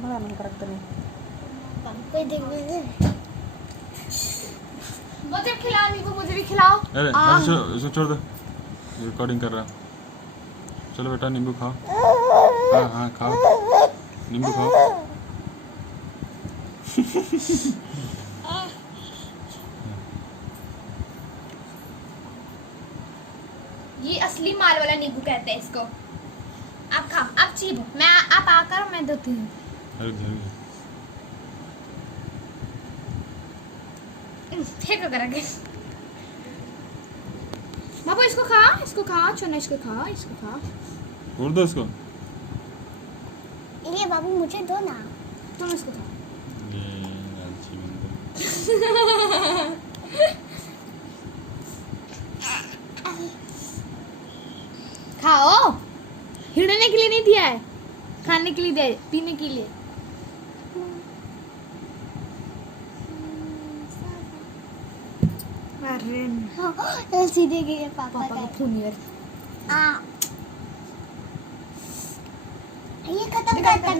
Maraming karakter nih. Pwede gini. मुझे खिलाओ नींबू, मुझे भी खिलाओ। अरे इसको छोड़ दो, रिकॉर्डिंग कर रहा। चलो बेटा नींबू खाओ। हाँ हाँ खाओ, नींबू खाओ। ये असली माल वाला नींबू कहते हैं इसको। आप खाओ, आप चीबो, मैं आप आकर मैं देती हूँ। फेंको करेंगे। बाबू इसको खा, इसको खा, चुना इसको खा, इसको खा। छोड़ दो इसको। ये बाबू मुझे दो ना, तुम इसको खा। खाओ, हिड़ने के लिए नहीं दिया है, खाने के लिए दिया है, पीने के लिए। अरे सीधे गए पापा का फोन यार। ये खत्म करता